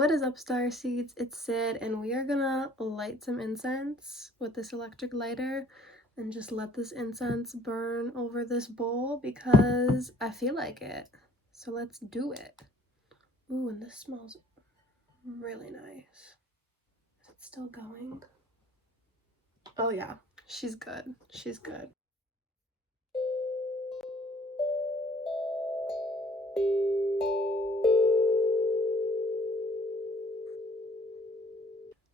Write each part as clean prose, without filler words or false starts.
What is up, star seeds? It's Sid, and we are gonna light some incense with this electric lighter and just let this incense burn over this bowl because I feel like it. So let's do it. Ooh, and this smells really nice. Is it still going? Oh yeah, she's good. She's good.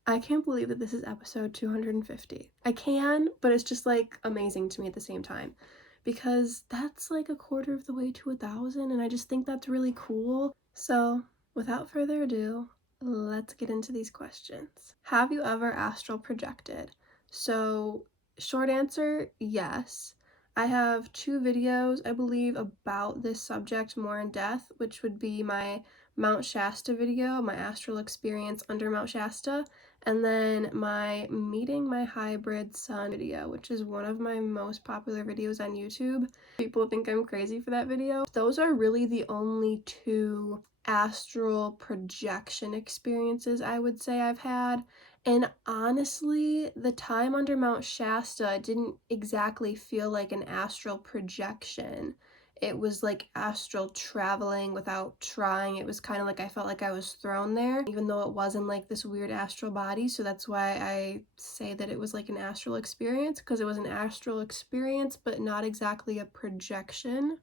I can't believe that this is episode 250. I can, but it's just like amazing to me at the same time because that's like a quarter of the way to 1,000, and I just think that's really cool. So, without further ado, let's get into these questions. Have you ever astral projected? So, short answer, yes. I have 2 videos, I believe, about this subject more in depth, which would be my Mount Shasta video, my astral experience under Mount Shasta, and then my meeting my hybrid son video, which is one of my most popular videos on YouTube. People think I'm crazy for that video. Those are really the only 2 astral projection experiences I would say I've had. And honestly, the time under Mount Shasta didn't exactly feel like an astral projection. It was like astral traveling without trying. It was kind of like I felt like I was thrown there, even though it wasn't like this weird astral body. So that's why I say that it was like an astral experience, because it was an astral experience, but not exactly a projection.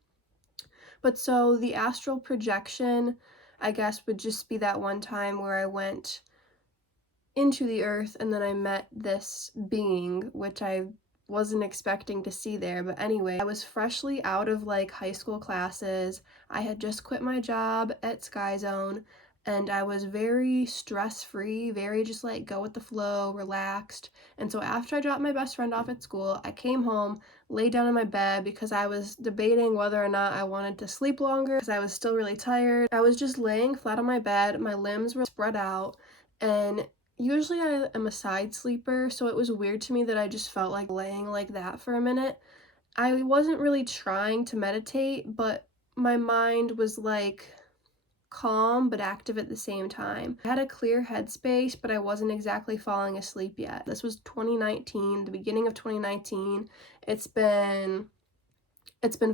But so the astral projection, I guess, would just be that one time where I went into the earth and then I met this being, which I wasn't expecting to see there. But anyway, I was freshly out of like high school classes. I had just quit my job at Sky Zone, and I was very stress-free, very just like go with the flow, relaxed. And so after I dropped my best friend off at school, I came home, laid down in my bed because I was debating whether or not I wanted to sleep longer because I was still really tired. I was just laying flat on my bed, my limbs were spread out, and usually I am a side sleeper, so it was weird to me that I just felt like laying like that for a minute. I wasn't really trying to meditate, but my mind was like calm but active at the same time. I had a clear headspace, but I wasn't exactly falling asleep yet. This was 2019, the beginning of 2019. It's been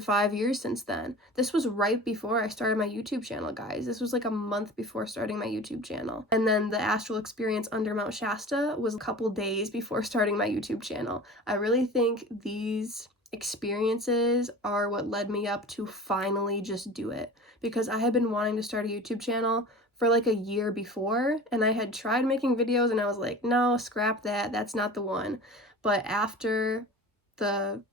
5 years since then. This was right before I started my YouTube channel, guys. This was like a month before starting my YouTube channel. And then the astral experience under Mount Shasta was a couple days before starting my YouTube channel. I really think these experiences are what led me up to finally just do it, because I had been wanting to start a YouTube channel for like a year before, and I had tried making videos and I was like, no, scrap that, that's not the one. But after the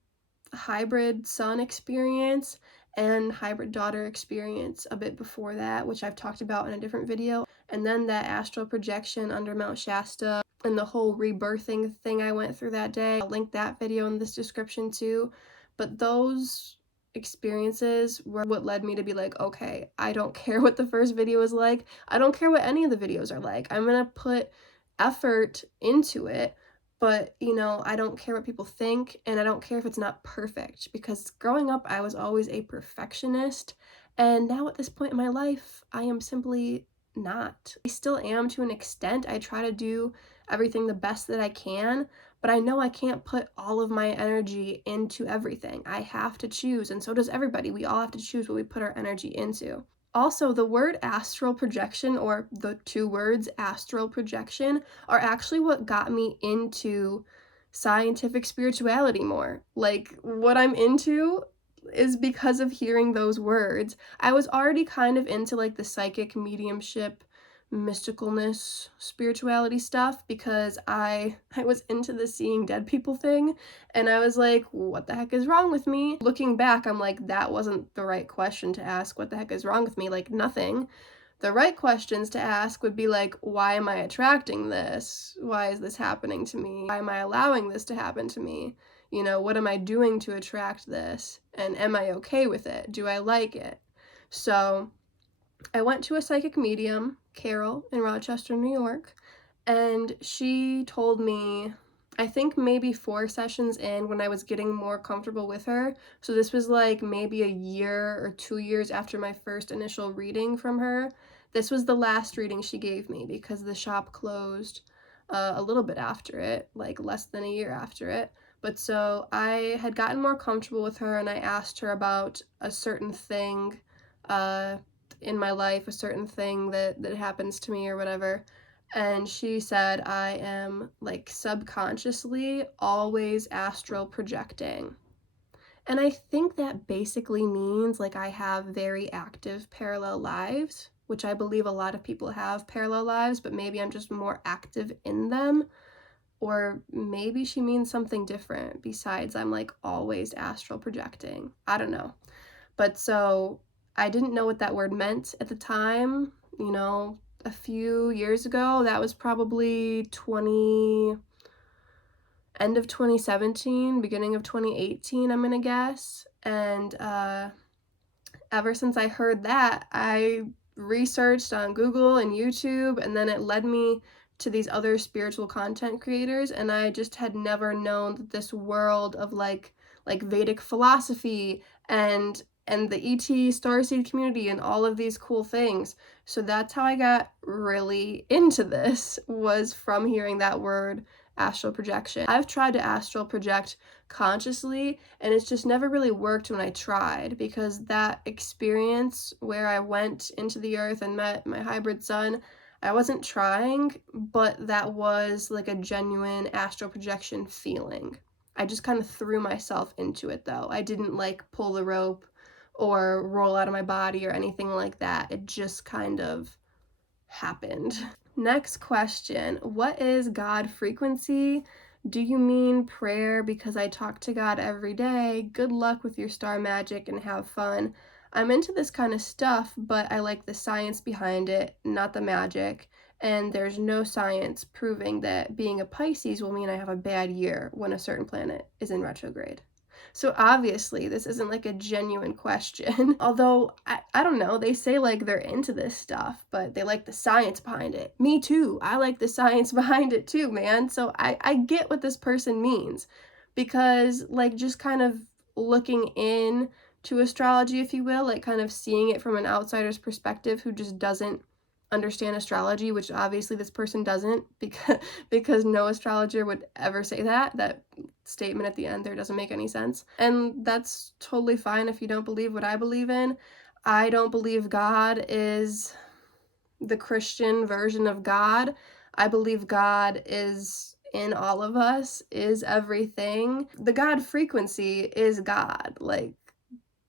hybrid son experience and hybrid daughter experience a bit before that, which I've talked about in a different video, and then that astral projection under Mount Shasta and the whole rebirthing thing I went through that day. I'll link that video in this description too. But those experiences were what led me to be like, okay, I don't care what the first video is like. I don't care what any of the videos are like. I'm gonna put effort into it. But, you know, I don't care what people think, and I don't care if it's not perfect, because growing up, I was always a perfectionist, and now at this point in my life, I am simply not. I still am to an extent. I try to do everything the best that I can, but I know I can't put all of my energy into everything. I have to choose, and so does everybody. We all have to choose what we put our energy into. Also, the word astral projection, or the 2 words astral projection, are actually what got me into scientific spirituality more. Like, what I'm into is because of hearing those words. I was already kind of into like the psychic mediumship, mysticalness, spirituality stuff, because I was into the seeing dead people thing, and I was like, what the heck is wrong with me? Looking back, I'm like, that wasn't the right question to ask. What the heck is wrong with me? Like, nothing. The right questions to ask would be like, why am I attracting this? Why is this happening to me? Why am I allowing this to happen to me? You know, what am I doing to attract this? And am I okay with it? Do I like it? So I went to a psychic medium, Carol, in Rochester, New York, and she told me, I think maybe 4 sessions in, when I was getting more comfortable with her, so this was like maybe a year or 2 years after my first initial reading from her, This was the last reading she gave me because the shop closed a little bit after it, like less than a year after it. But so I had gotten more comfortable with her, and I asked her about a certain thing in my life, a certain thing that happens to me or whatever. And she said, I am like subconsciously always astral projecting. And I think that basically means like I have very active parallel lives, which I believe a lot of people have parallel lives, but maybe I'm just more active in them. Or maybe she means something different besides I'm like always astral projecting. I don't know. But so I didn't know what that word meant at the time, you know, a few years ago. That was probably end of 2017, beginning of 2018, I'm gonna guess. And ever since I heard that, I researched on Google and YouTube, and then it led me to these other spiritual content creators, and I just had never known that this world of like Vedic philosophy and the ET starseed community and all of these cool things. So that's how I got really into this, was from hearing that word astral projection. I've tried to astral project consciously, and it's just never really worked when I tried, because that experience where I went into the earth and met my hybrid son, I wasn't trying, but that was like a genuine astral projection feeling. I just kind of threw myself into it though. I didn't like pull the rope or roll out of my body or anything like that. It just kind of happened. Next question. What is God frequency? Do you mean prayer because I talk to God every day? Good luck with your star magic and have fun. I'm into this kind of stuff, but I like the science behind it, not the magic. And there's no science proving that being a Pisces will mean I have a bad year when a certain planet is in retrograde. So obviously this isn't like a genuine question. Although, I don't know, they say like they're into this stuff, but they like the science behind it. Me too. I like the science behind it too, man. So I get what this person means, because like just kind of looking in to astrology, if you will, like kind of seeing it from an outsider's perspective who just doesn't understand astrology, which obviously this person doesn't, because no astrologer would ever say that statement at the end there doesn't make any sense. And that's totally fine if you don't believe what I believe in. I don't believe God is the Christian version of God. I believe God is in all of us, is everything. The God frequency is God. Like,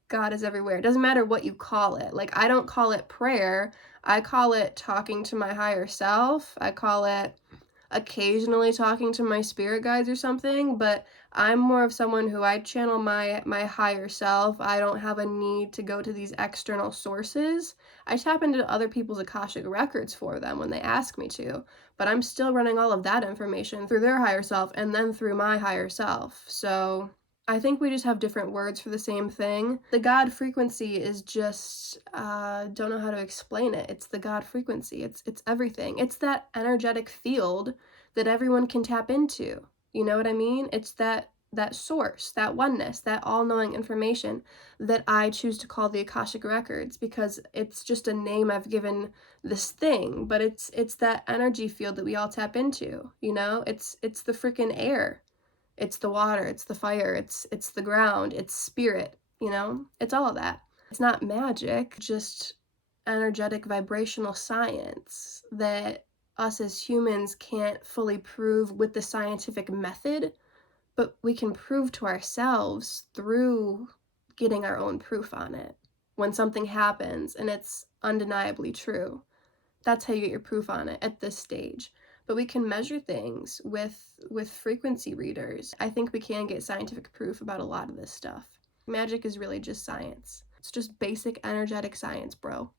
God is everywhere. It doesn't matter what you call it. Like, I don't call it prayer. I call it talking to my higher self. I call it occasionally talking to my spirit guides or something, but I'm more of someone who I channel my higher self. I don't have a need to go to these external sources. I tap into other people's Akashic records for them when they ask me to, but I'm still running all of that information through their higher self and then through my higher self. So I think we just have different words for the same thing. The God frequency is just, don't know how to explain it. It's the God frequency. It's everything. It's that energetic field that everyone can tap into. You know what I mean? It's that source, that oneness, that all-knowing information that I choose to call the Akashic Records, because it's just a name I've given this thing, but it's that energy field that we all tap into, you know? It's the freaking air. It's the water, it's the fire, it's the ground, it's spirit, you know? It's all of that. It's not magic, just energetic vibrational science that us as humans can't fully prove with the scientific method, but we can prove to ourselves through getting our own proof on it. When something happens and it's undeniably true, that's how you get your proof on it at this stage. But we can measure things with frequency readers. I think we can get scientific proof about a lot of this stuff. Magic is really just science. It's just basic energetic science, bro.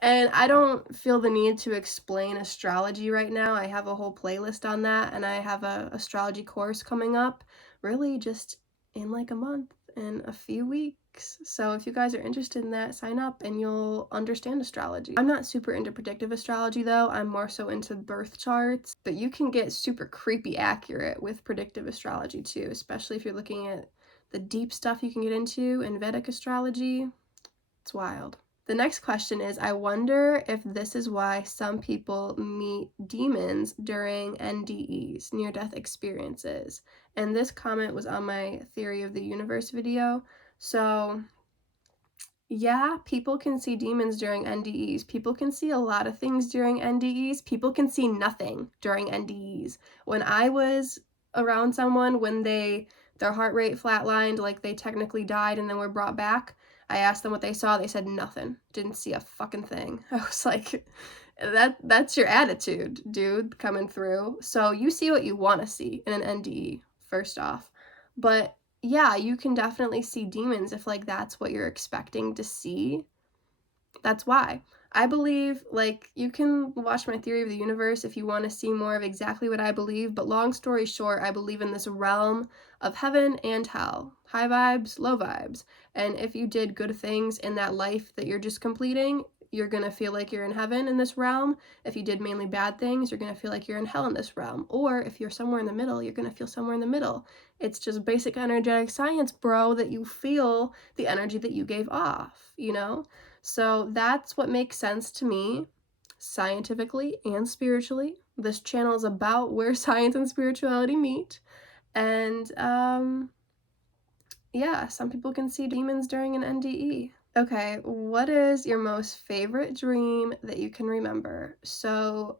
And I don't feel the need to explain astrology right now. I have a whole playlist on that, and I have a astrology course coming up really just in like a month, in a few weeks. So if you guys are interested in that, sign up and you'll understand astrology. I'm not super into predictive astrology though. I'm more so into birth charts, but you can get super creepy accurate with predictive astrology too, especially if you're looking at the deep stuff you can get into in Vedic astrology. It's wild. The next question is, I wonder if this is why some people meet demons during NDEs, near-death experiences. And this comment was on my Theory of the Universe video. So yeah, people can see demons during NDEs. People can see a lot of things during NDEs. People can see nothing during NDEs. When I was around someone, when their heart rate flatlined, like they technically died and then were brought back, I asked them what they saw. They said nothing. Didn't see a fucking thing. I was like, that's your attitude, dude, coming through. So you see what you want to see in an NDE, first off. But yeah, you can definitely see demons if, like, that's what you're expecting to see. That's why. I believe, like, you can watch my Theory of the Universe if you want to see more of exactly what I believe, but long story short, I believe in this realm of heaven and hell. High vibes, low vibes. And if you did good things in that life that you're just completing, you're gonna feel like you're in heaven in this realm. If you did mainly bad things, you're gonna feel like you're in hell in this realm. Or if you're somewhere in the middle, you're gonna feel somewhere in the middle. It's just basic energetic science, bro, that you feel the energy that you gave off, you know? So that's what makes sense to me, scientifically and spiritually. This channel is about where science and spirituality meet. And yeah, some people can see demons during an NDE. Okay, what is your most favorite dream that you can remember? So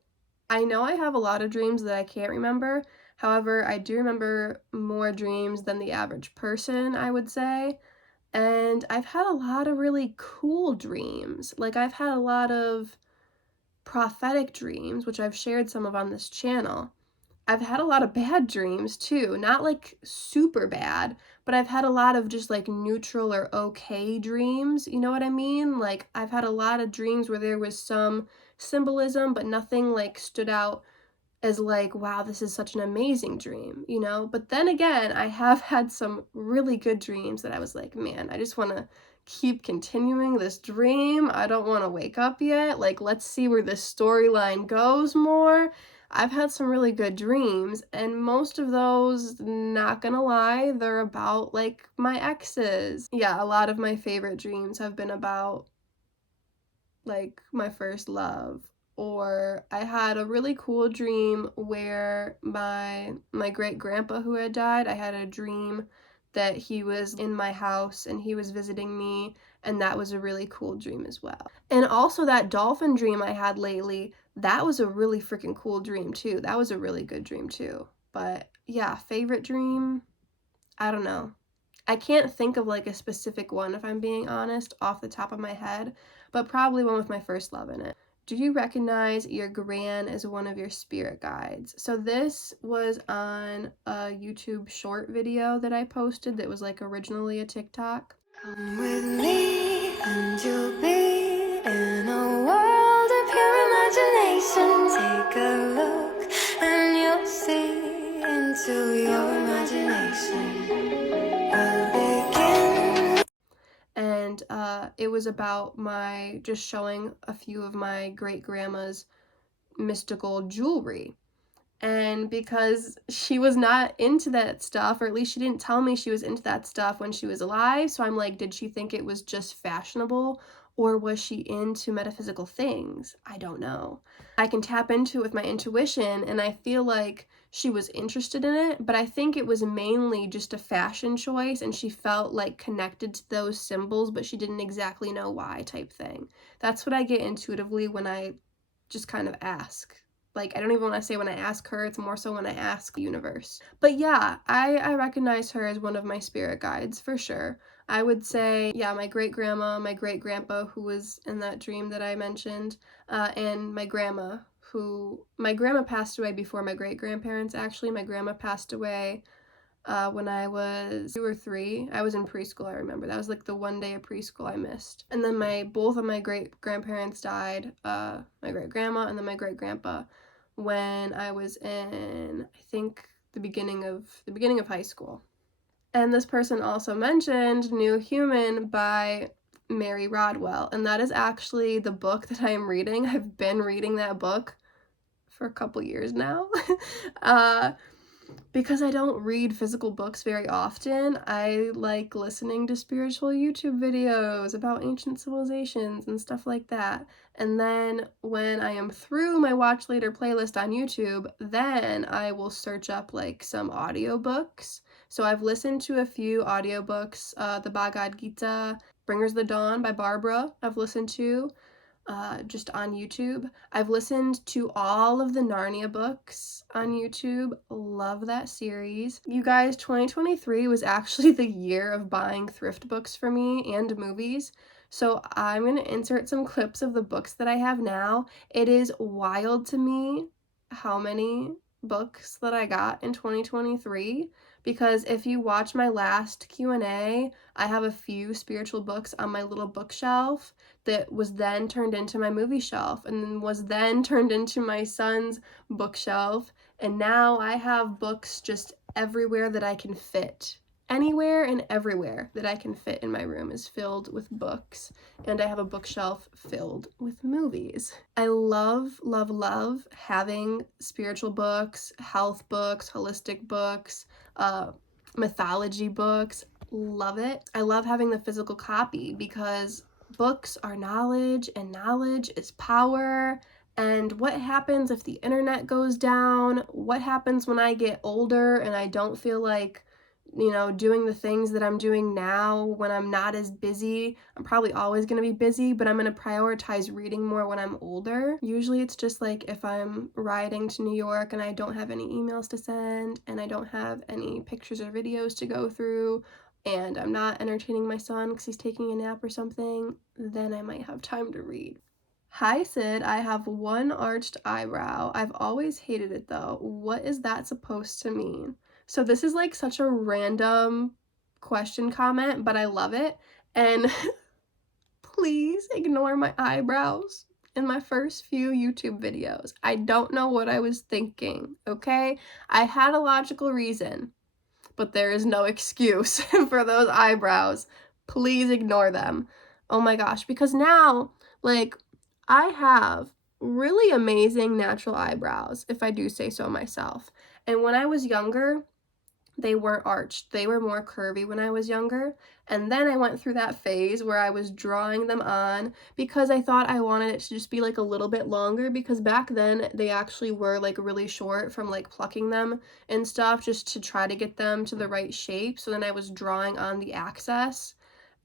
I know I have a lot of dreams that I can't remember. However, I do remember more dreams than the average person, I would say. And I've had a lot of really cool dreams. Like, I've had a lot of prophetic dreams, which I've shared some of on this channel. I've had a lot of bad dreams too, not like super bad, but I've had a lot of just like neutral or okay dreams, you know what I mean? Like, I've had a lot of dreams where there was some symbolism, but nothing like stood out as like, wow, this is such an amazing dream, you know? But then again, I have had some really good dreams that I was like, man, I just want to keep continuing this dream. I don't want to wake up yet. Like, let's see where this storyline goes more. I've had some really good dreams, and most of those, not gonna lie, they're about like my exes. Yeah, a lot of my favorite dreams have been about like my first love. Or I had a really cool dream where my great grandpa who had died, I had a dream that he was in my house and he was visiting me, and that was a really cool dream as well. And also that dolphin dream I had lately, that was a really freaking cool dream too. That was a really good dream too. But yeah, favorite dream, I don't know. I can't think of like a specific one, if I'm being honest, off the top of my head, but probably one with my first love in it. Do you recognize your gran as one of your spirit guides? So this was on a YouTube short video that I posted that was like originally a TikTok. Come with me and you'll be in a world of pure imagination. Take a look and you'll see into your imagination. We'll begin. And it was about just showing a few of my great grandma's mystical jewelry. And because she was not into that stuff, or at least she didn't tell me she was into that stuff when she was alive, so I'm like, did she think it was just fashionable, or was she into metaphysical things? I don't know. I can tap into it with my intuition, and I feel like she was interested in it, but I think it was mainly just a fashion choice, and she felt like connected to those symbols, but she didn't exactly know why, type thing. That's what I get intuitively when I just kind of ask. Like, I don't even want to say when I ask her, it's more so when I ask the universe. But yeah, I recognize her as one of my spirit guides, for sure. I would say, yeah, my great-grandma, my great-grandpa, who was in that dream that I mentioned, and my grandma, my grandma passed away before my great-grandparents, actually. My grandma passed away when I was 2 or 3. I was in preschool, I remember. That was like the one day of preschool I missed. And then both of my great-grandparents died, my great-grandma and then my great-grandpa, when I was in, I think, the beginning of high school. And this person also mentioned New Human by Mary Rodwell, and that is actually the book that I am reading. I've been reading that book for a couple years now. Because I don't read physical books very often, I like listening to spiritual YouTube videos about ancient civilizations and stuff like that. And then when I am through my watch later playlist on YouTube, then I will search up like some audiobooks. So I've listened to a few audiobooks, the Bhagavad Gita, Bringers of the Dawn by Barbara, I've listened to just on YouTube. I've listened to all of the Narnia books on YouTube. Love that series. You guys, 2023 was actually the year of buying thrift books for me and movies. So I'm going to insert some clips of the books that I have now. It is wild to me how many books that I got in 2023, because if you watch my last Q&A, I have a few spiritual books on my little bookshelf that was then turned into my movie shelf and then was then turned into my son's bookshelf. And now I have books just everywhere that I can fit. Anywhere and everywhere that I can fit in my room is filled with books, and I have a bookshelf filled with movies. I love, love, love having spiritual books, health books, holistic books, mythology books. Love it. I love having the physical copy because books are knowledge, and knowledge is power. And what happens if the internet goes down? What happens when I get older and I don't feel like, doing the things that I'm doing now when I'm not as busy? I'm probably always going to be busy, but I'm going to prioritize reading more when I'm older. Usually it's just like if I'm riding to New York and I don't have any emails to send and I don't have any pictures or videos to go through, and I'm not entertaining my son because he's taking a nap or something, then I might have time to read. Hi Sid, I have one arched eyebrow. I've always hated it though. What is that supposed to mean? So this is like such a random question comment, but I love it. And please ignore my eyebrows in my first few YouTube videos. I don't know what I was thinking, okay? I had a logical reason, but there is no excuse for those eyebrows. Please ignore them. Oh my gosh, because now, like, I have really amazing natural eyebrows, if I do say so myself. And when I was younger, they weren't arched. They were more curvy when I was younger. And then I went through that phase where I was drawing them on because I thought I wanted it to just be like a little bit longer, because back then they actually were like really short from like plucking them and stuff just to try to get them to the right shape. So then I was drawing on the excess,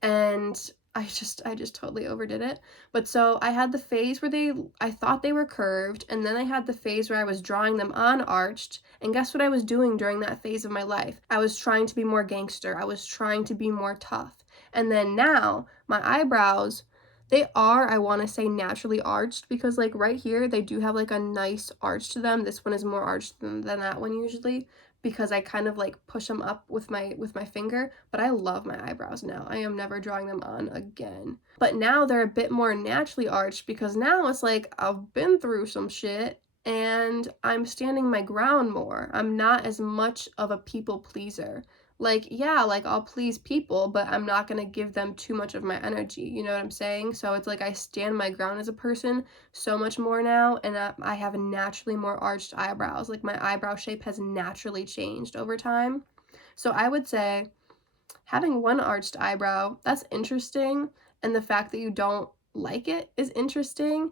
and I just totally overdid it. But so I had the phase where I thought they were curved, and then I had the phase where I was drawing them on arched. And guess what I was doing during that phase of my life? I was trying to be more gangster. I was trying to be more tough. And then now my eyebrows, they are, I want to say, naturally arched, because like right here they do have like a nice arch to them. This one is more arched than that one usually, because I kind of like push them up with my finger. But I love my eyebrows now. I am never drawing them on again. But now they're a bit more naturally arched because now it's like I've been through some shit and I'm standing my ground more. I'm not as much of a people pleaser. Like, yeah, like I'll please people, but I'm not gonna give them too much of my energy, you know what I'm saying? So it's like I stand my ground as a person so much more now, and I have naturally more arched eyebrows. Like my eyebrow shape has naturally changed over time. So I would say having one arched eyebrow, that's interesting, and the fact that you don't like it is interesting.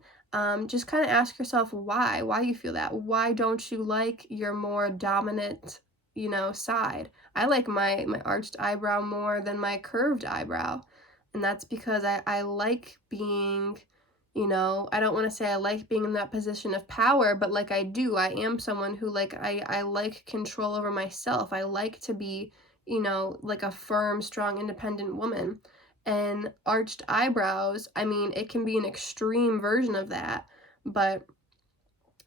Just kind of ask yourself why you feel that. Why don't you like your more dominant, side? I like my arched eyebrow more than my curved eyebrow, and that's because I like being, I don't want to say I like being in that position of power, but like I do. I am someone who like I like control over myself. I like to be, like a firm, strong, independent woman. And arched eyebrows, I mean, it can be an extreme version of that, but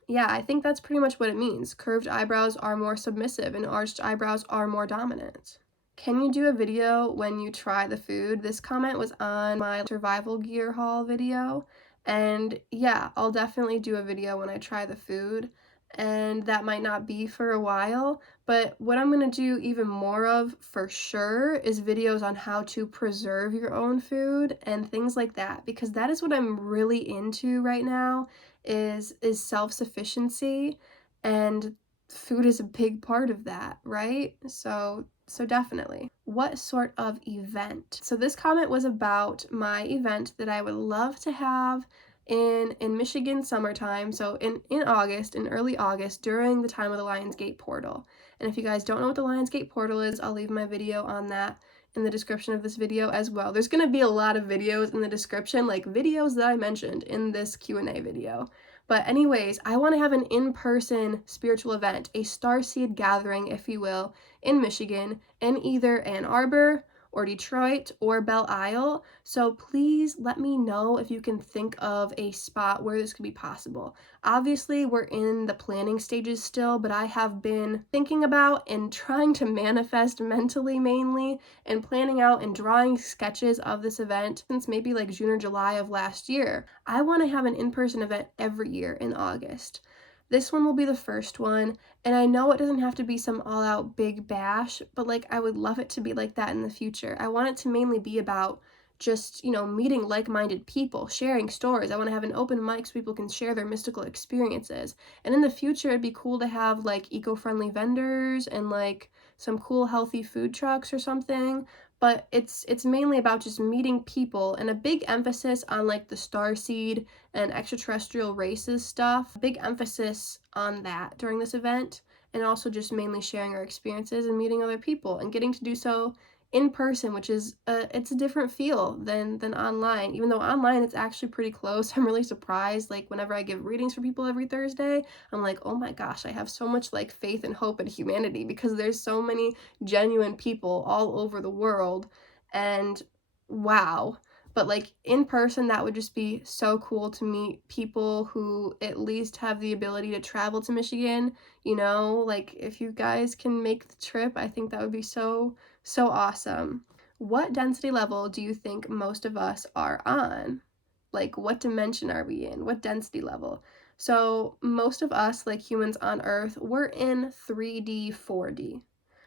yeah, I think that's pretty much what it means. Curved eyebrows are more submissive and arched eyebrows are more dominant. Can you do a video when you try the food? This comment was on my survival gear haul video, and yeah, I'll definitely do a video when I try the food, and that might not be for a while, but what I'm gonna do even more of for sure is videos on how to preserve your own food and things like that, because that is what I'm really into right now, is self-sufficiency. And food is a big part of that, right? So definitely. What sort of event? So this comment was about my event that I would love to have in Michigan summertime. So in August, in early August, during the time of the Lionsgate portal. And if you guys don't know what the Lionsgate portal is, I'll leave my video on that in the description of this video as well. There's going to be a lot of videos in the description, like videos that I mentioned in this Q&A video. But anyways, I want to have an in-person spiritual event, a starseed gathering, if you will, in Michigan, in either Ann Arbor or Detroit or Belle Isle. So please let me know if you can think of a spot where this could be possible. Obviously, we're in the planning stages still, but I have been thinking about and trying to manifest mentally mainly and planning out and drawing sketches of this event since maybe like June or July of last year. I want to have an in-person event every year in August. This one will be the first one, and I know it doesn't have to be some all-out big bash, but like I would love it to be like that in the future. I want it to mainly be about just, meeting like-minded people, sharing stories. I want to have an open mic so people can share their mystical experiences. And in the future, it'd be cool to have like eco-friendly vendors and like some cool healthy food trucks or something. But it's mainly about just meeting people, and a big emphasis on like the starseed and extraterrestrial races stuff. Big emphasis on that during this event, and also just mainly sharing our experiences and meeting other people and getting to do so in person, which is it's a different feel than online. Even though online it's actually pretty close. I'm really surprised, like whenever I give readings for people every Thursday, I'm like, oh my gosh, I have so much like faith and hope in humanity because there's so many genuine people all over the world, and wow. But like in person, that would just be so cool to meet people who at least have the ability to travel to Michigan. Like if you guys can make the trip, I think that would be so awesome. What density level do you think most of us are on? Like what dimension are we in? What density level? So most of us, like humans on Earth, we're in 3D, 4D.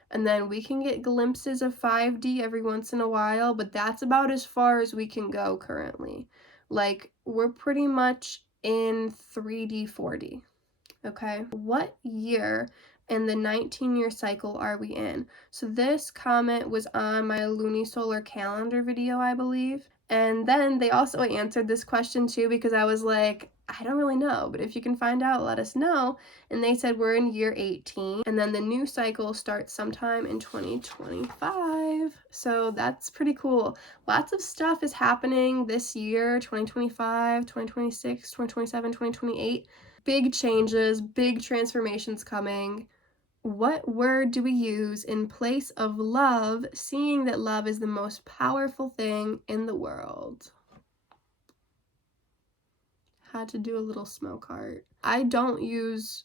And then we can get glimpses of 5D every once in a while, but that's about as far as we can go currently. Like, we're pretty much in 3D, 4D. Okay, what year in the 19-year cycle are we in? So this comment was on my lunisolar calendar video, I believe. And then they also answered this question too, because I was like, I don't really know, but if you can find out, let us know. And they said we're in year 18, and then the new cycle starts sometime in 2025. So that's pretty cool. Lots of stuff is happening this year, 2025, 2026, 2027, 2028. Big changes, big transformations coming. What word do we use in place of love, seeing that love is the most powerful thing in the world? Had to do a little smoke heart. I don't use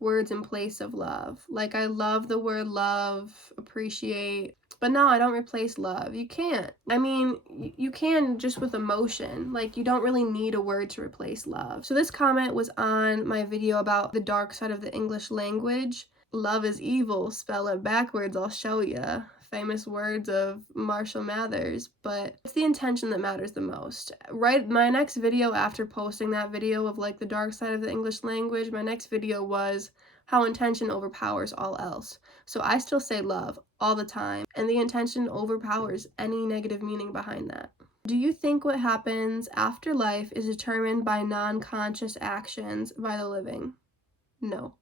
words in place of love. Like, I love the word love, appreciate, but no, I don't replace love. You can't. I mean, you can just with emotion. Like, you don't really need a word to replace love. So this comment was on my video about the dark side of the English language. Love is evil, spell it backwards, I'll show ya. Famous words of Marshall Mathers, but it's the intention that matters the most. Right, my next video after posting that video of like the dark side of the English language, my next video was how intention overpowers all else. So I still say love all the time, and the intention overpowers any negative meaning behind that. Do you think what happens after life is determined by non-conscious actions by the living? No.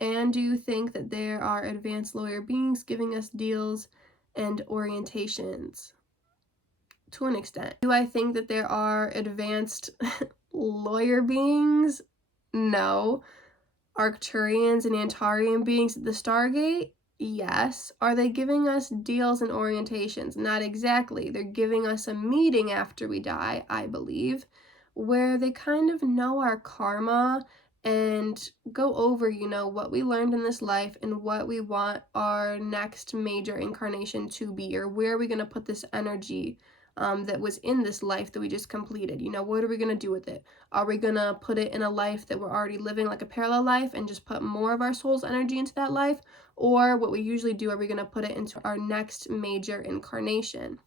And do you think that there are advanced lawyer beings giving us deals and orientations? To an extent. Do I think that there are advanced lawyer beings? No. Arcturians and Antarian beings at the Stargate? Yes. Are they giving us deals and orientations? Not exactly. They're giving us a meeting after we die, I believe, where they kind of know our karma and go over, what we learned in this life and what we want our next major incarnation to be, or where are we going to put this energy that was in this life that we just completed. What are we going to do with it? Are we going to put it in a life that we're already living, like a parallel life, and just put more of our soul's energy into that life? Or what we usually do, are we going to put it into our next major incarnation?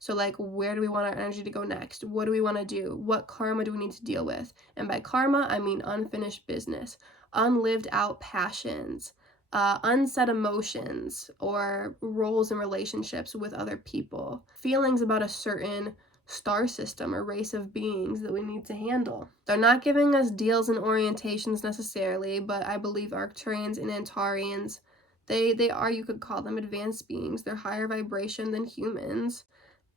So like, where do we want our energy to go next? What do we want to do? What karma do we need to deal with? And by karma, I mean unfinished business, unlived out passions, unsaid emotions or roles in relationships with other people, feelings about a certain star system or race of beings that we need to handle. They're not giving us deals and orientations necessarily, but I believe Arcturians and Antarians, they are, you could call them advanced beings. They're higher vibration than humans,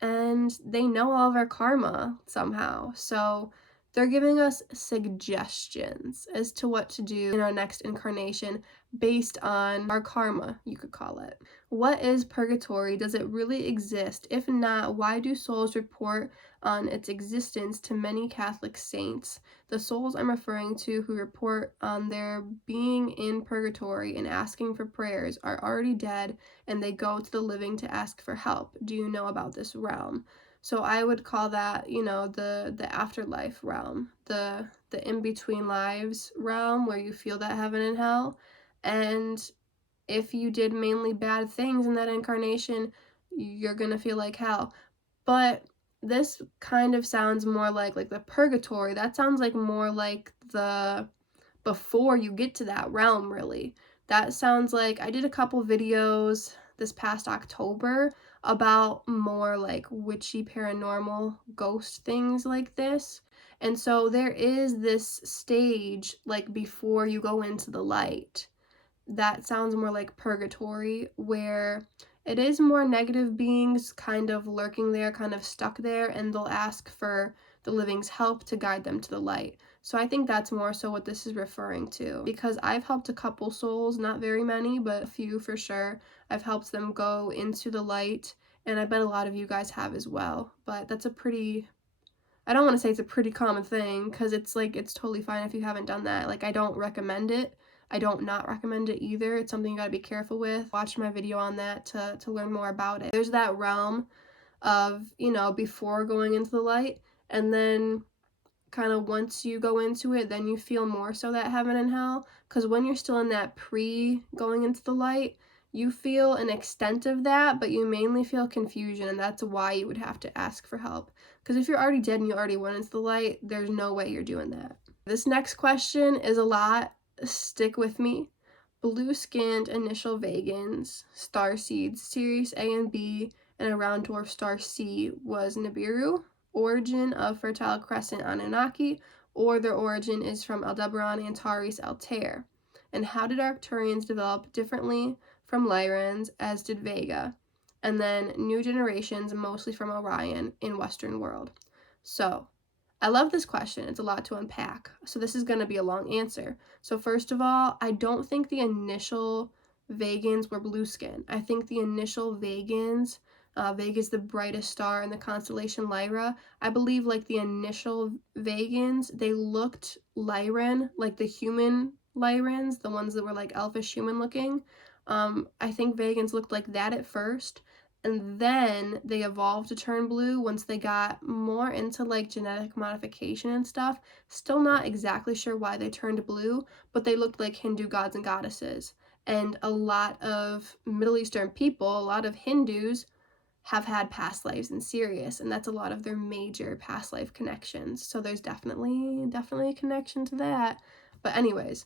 and they know all of our karma somehow. So they're giving us suggestions as to what to do in our next incarnation based on our karma, you could call it. What is purgatory? Does it really exist? If not, why do souls report on its existence to many Catholic saints? The souls I'm referring to who report on their being in purgatory and asking for prayers are already dead, and they go to the living to ask for help. Do you know about this realm? So I would call that, you know, the afterlife realm, the in-between lives realm, where you feel that heaven and hell. And if you did mainly bad things in that incarnation, you're gonna feel like hell. But this kind of sounds more like the purgatory. That sounds like more like the before you get to that realm, really. That sounds like I did a couple videos this past October about more like witchy paranormal ghost things like this. And so there is this stage like before you go into the light. That sounds more like purgatory, where it is more negative beings kind of lurking there, kind of stuck there, and they'll ask for the living's help to guide them to the light. So I think that's more so what this is referring to, because I've helped a couple souls, not very many, but a few for sure. I've helped them go into the light, and I bet a lot of you guys have as well. But that's a pretty, I don't want to say it's a pretty common thing, because it's like, it's totally fine if you haven't done that. Like, I don't recommend it. I don't not recommend it either. It's something you gotta be careful with. Watch my video on that to learn more about it. There's that realm of, you know, before going into the light, and then kind of once you go into it, then you feel more so that heaven and hell. Because when you're still in that pre going into the light, you feel an extent of that, but you mainly feel confusion, and that's why you would have to ask for help. Because if you're already dead and you already went into the light, there's no way you're doing that. This next question is a lot. Stick with me. Blue-skinned initial vegans, star seeds, Sirius A and B, and a round dwarf star C was Nibiru, origin of Fertile Crescent Anunnaki, or their origin is from Aldebaran, Antares, Altair. And how did Arcturians develop differently from Lyrans, as did Vega? And then new generations, mostly from Orion in Western world. So, I love this question. It's a lot to unpack. So this is going to be a long answer. So first of all, I don't think the initial Vegans were blue skin. I think the initial Vegans, Vega is the brightest star in the constellation Lyra. I believe like the initial Vegans, they looked Lyran, like the human Lyrans, the ones that were like elfish human looking. I think Vegans looked like that at first. And then they evolved to turn blue once they got more into like genetic modification and stuff. Still not exactly sure why they turned blue, but they looked like Hindu gods and goddesses. And a lot of Middle Eastern people, a lot of Hindus, have had past lives in Sirius, and that's a lot of their major past life connections. So there's definitely a connection to that. But anyways,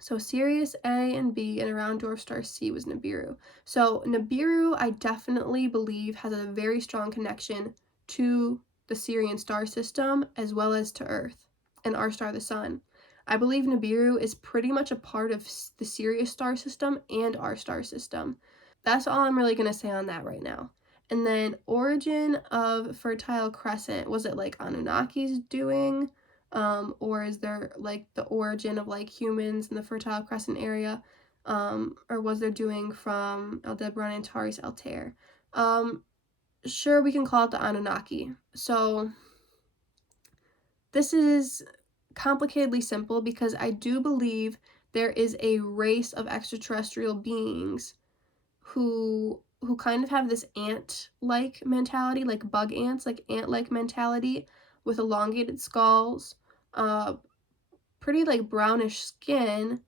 so Sirius A and B and around dwarf star C was Nibiru. So Nibiru, I definitely believe, has a very strong connection to the Sirian star system as well as to Earth and our star, the Sun. I believe Nibiru is pretty much a part of the Sirius star system and our star system. That's all I'm really going to say on that right now. And then origin of Fertile Crescent, was it like Anunnaki's doing? Or is there like the origin of like humans in the Fertile Crescent area, or was there doing from Aldebaran, Antares, Altair? Sure, we can call it the Anunnaki. So this is complicatedly simple because I do believe there is a race of extraterrestrial beings who kind of have this ant-like mentality, like bug ants, like ant-like mentality, with elongated skulls, pretty like brownish skin,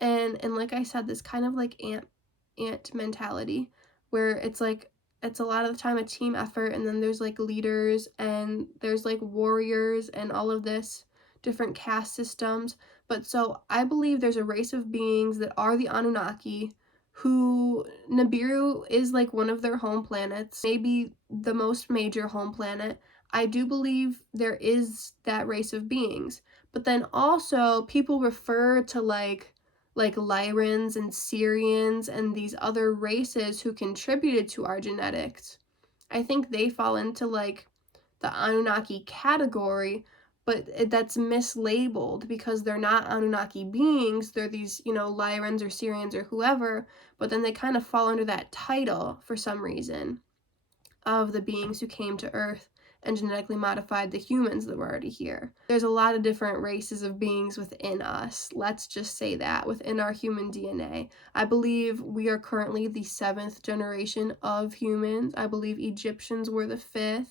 and like I said, this kind of like ant mentality, where it's like it's a lot of the time a team effort, and then there's like leaders and there's like warriors and all of this different caste systems. But so I believe there's a race of beings that are the Anunnaki, who Nibiru is like one of their home planets, maybe the most major home planet. I do believe there is that race of beings. But then also people refer to like Lyrans and Syrians and these other races who contributed to our genetics. I think they fall into like the Anunnaki category, but that's mislabeled because they're not Anunnaki beings. They're these, Lyrans or Syrians or whoever, but then they kind of fall under that title for some reason of the beings who came to Earth and genetically modified the humans that were already here. There's a lot of different races of beings within us. Let's just say that, within our human DNA. I believe we are currently the 7th generation of humans. I believe Egyptians were the 5th.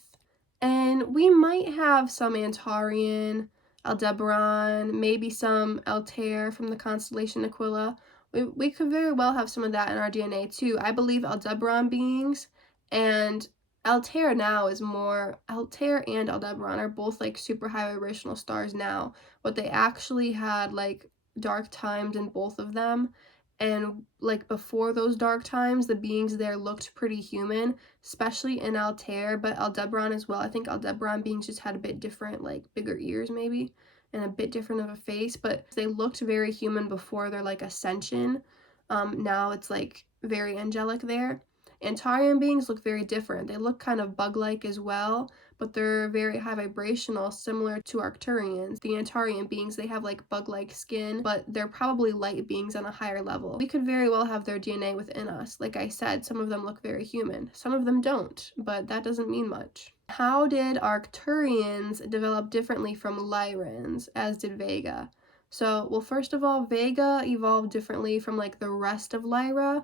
And we might have some Antarean, Aldebaran, maybe some Altair from the constellation Aquila. We could very well have some of that in our DNA too. I believe Aldebaran beings and Altair now is more, Altair and Aldebaran are both like super high vibrational stars now, but they actually had like dark times in both of them. And like before those dark times, the beings there looked pretty human, especially in Altair, but Aldebaran as well. I think Aldebaran beings just had a bit different, like bigger ears maybe, and a bit different of a face, but they looked very human before their like ascension. Now it's like very angelic there. Antarian beings look very different. They look kind of bug-like as well, but they're very high vibrational, similar to Arcturians. The Antarian beings, they have like bug-like skin, but they're probably light beings on a higher level. We could very well have their DNA within us. Like I said, some of them look very human. Some of them don't, but that doesn't mean much. How did Arcturians develop differently from Lyrans, as did Vega? So, well, first of all, Vega evolved differently from like the rest of Lyra,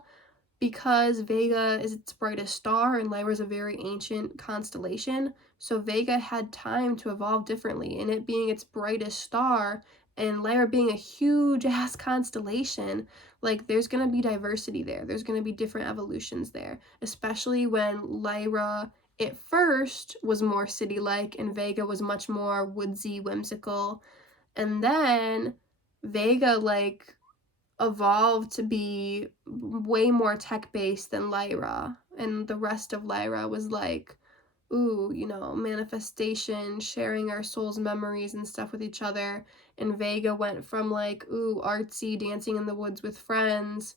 because Vega is its brightest star and Lyra is a very ancient constellation, so Vega had time to evolve differently, and it being its brightest star and Lyra being a huge ass constellation, like there's going to be diversity there. There's going to be different evolutions there, especially when Lyra at first was more city-like and Vega was much more woodsy, whimsical, and then Vega like evolved to be way more tech-based than Lyra, and the rest of Lyra was like, ooh, manifestation, sharing our soul's memories and stuff with each other, and Vega went from like, ooh, artsy, dancing in the woods with friends,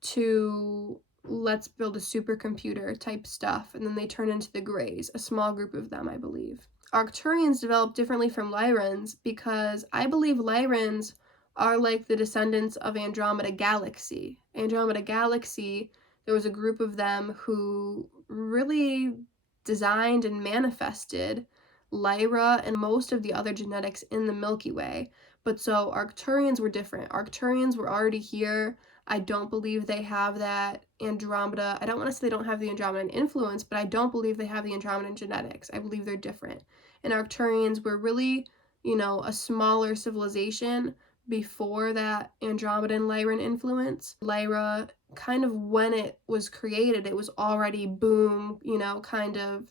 to let's build a supercomputer type stuff, and then they turned into the Greys, a small group of them, I believe. Arcturians developed differently from Lyrans because I believe Lyrans are like the descendants of Andromeda Galaxy. Andromeda Galaxy, there was a group of them who really designed and manifested Lyra and most of the other genetics in the Milky Way. But so Arcturians were different. Arcturians were already here. I don't believe they have that Andromeda. I don't want to say they don't have the Andromedan influence, but I don't believe they have the Andromedan genetics. I believe they're different. And Arcturians were really, a smaller civilization before that Andromedan Lyran influence. Lyra, kind of when it was created, it was already boom, kind of